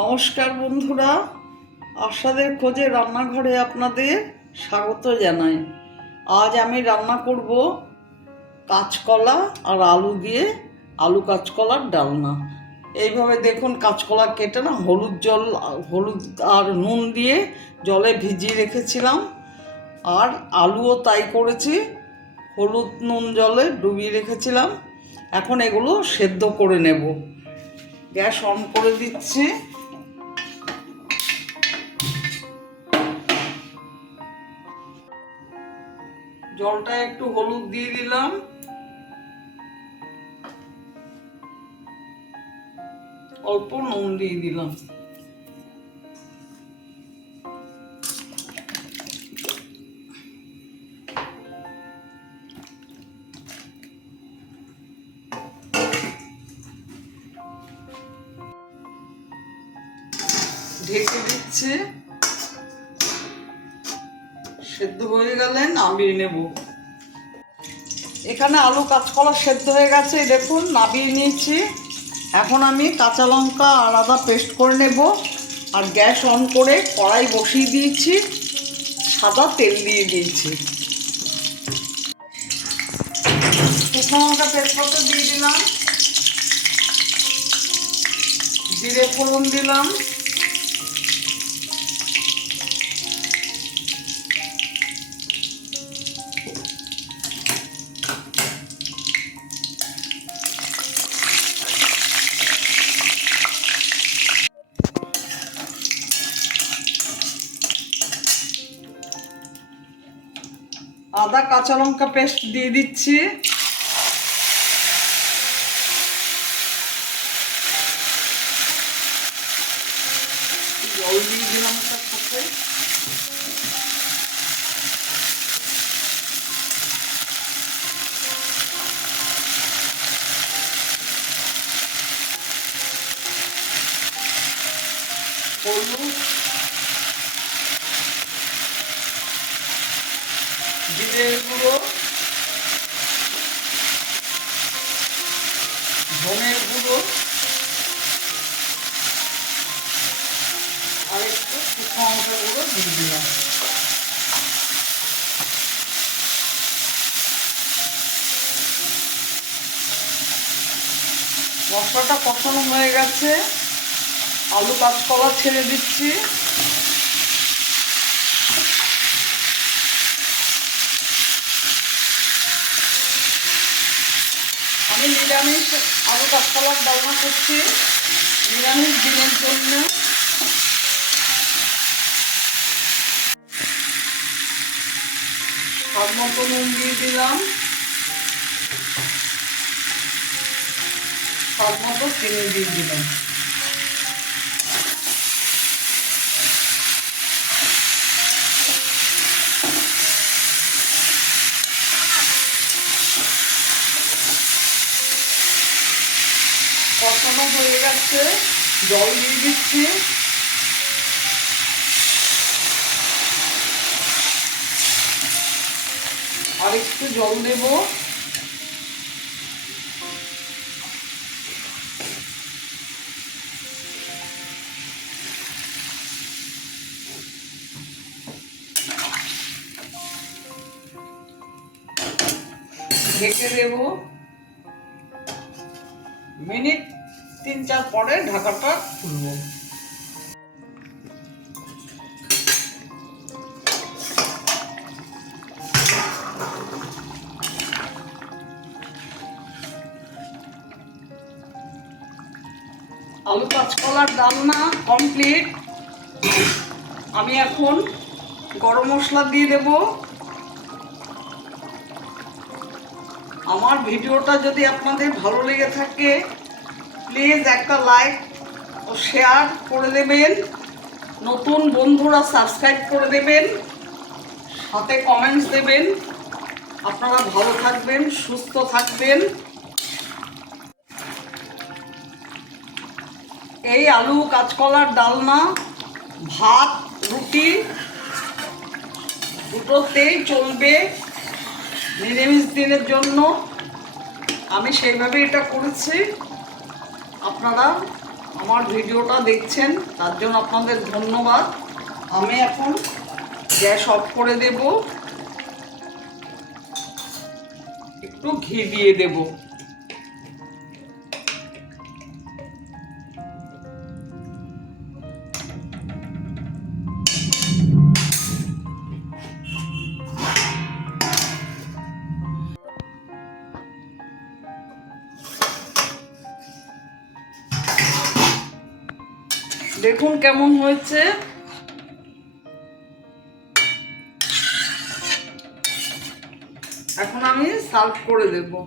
নমস্কার বন্ধুরা। আশাদের খোঁজে রান্নাঘরে আপনাদের স্বাগত জানাই। আজ আমি রান্না করব কাঁচকলা আর আলু দিয়ে আলু কাঁচকলার ডালনা। এইভাবে দেখুন কাঁচকলা কেটে না, হলুদ জল, হলুদ আর নুন দিয়ে জলে ভিজিয়ে রেখেছিলাম। আর আলুও তাই করেছি, হলুদ নুন জলে ডুবিয়ে রেখেছিলাম। এখন এগুলো সেদ্ধ করে নেব। গ্যাস অন করে দিচ্ছি। জলটা একটু হলুদ দিয়ে দিলাম। অল্প নুন দিয়ে দিলাম। ঢেকে দিচ্ছি। সেদ্ধ হয়ে গেলে নামিয়ে নেব। এখানে আলু কাঁচকলা সেদ্ধ হয়ে গেছে দেখুন, নামিয়ে নিয়েছি। এখন আমি কাঁচা লঙ্কা আর আদা পেস্ট করে নেব আর গ্যাস অন করে কড়াই বসিয়ে দিয়েছি, সাদা তেল দিয়ে দিয়েছি। শুকনো লঙ্কা তেজপাতা দিয়ে দিলাম, জিরে ফোড়ন দিলাম। আদা কাঁচা লঙ্কা পেস্ট দিয়ে দিচ্ছি। জল হলুদ জিরের গুঁড়ো ধনের গুঁড়ো আর একটু শুকনো লঙ্কার গুঁড়ো দিয়ে দিলাম। মশলাটা কষানো হয়ে গেছে। আলু কাঁচকলা ছেড়ে দিচ্ছি আমি নিরামিষ, আলু কাঁচকলার ডালনা করছি। নিরামিষ দিনের জন্য। স্বাদ মতো নুন দিয়ে দিলাম। সব মতো চিনি দিয়ে দিলাম। কষানো হয়ে গেছে জল দিয়ে দিচ্ছি। আর একটু জল দেব। ঢেকে দেবো। মিনিট তিন চার পরে ঢাকাটা খুলব। আলু কাঁচকলার ডালনা কমপ্লিট আমি এখন গরম মশলা দিয়ে দেব। আমার ভিডিওটা যদি আপনাদের ভালো লেগে থাকে প্লিজ একটা লাইক ও শেয়ার করে দেবেন। নতুন বন্ধুরা সাবস্ক্রাইব করে দেবেন। সাথে কমেন্টস দেবেন। আপনারা ভালো থাকবেন, সুস্থ থাকবেন। এই আলু, কাঁচকলার ডালনা, ভাত, রুটি, দুটোতেই চলবে। নিরামিষ দিনের জন্য আমি সেইভাবে এটা করেছি। আপনারা আমার ভিডিওটা দেখছেন, তার জন্য আপনাদের ধন্যবাদ। আমি এখন গ্যাস অফ করে দেব। একটু ঘি দিয়ে দেব। দেখুন কেমন হয়েছে। এখন আমি সার্ভ করে দেবো।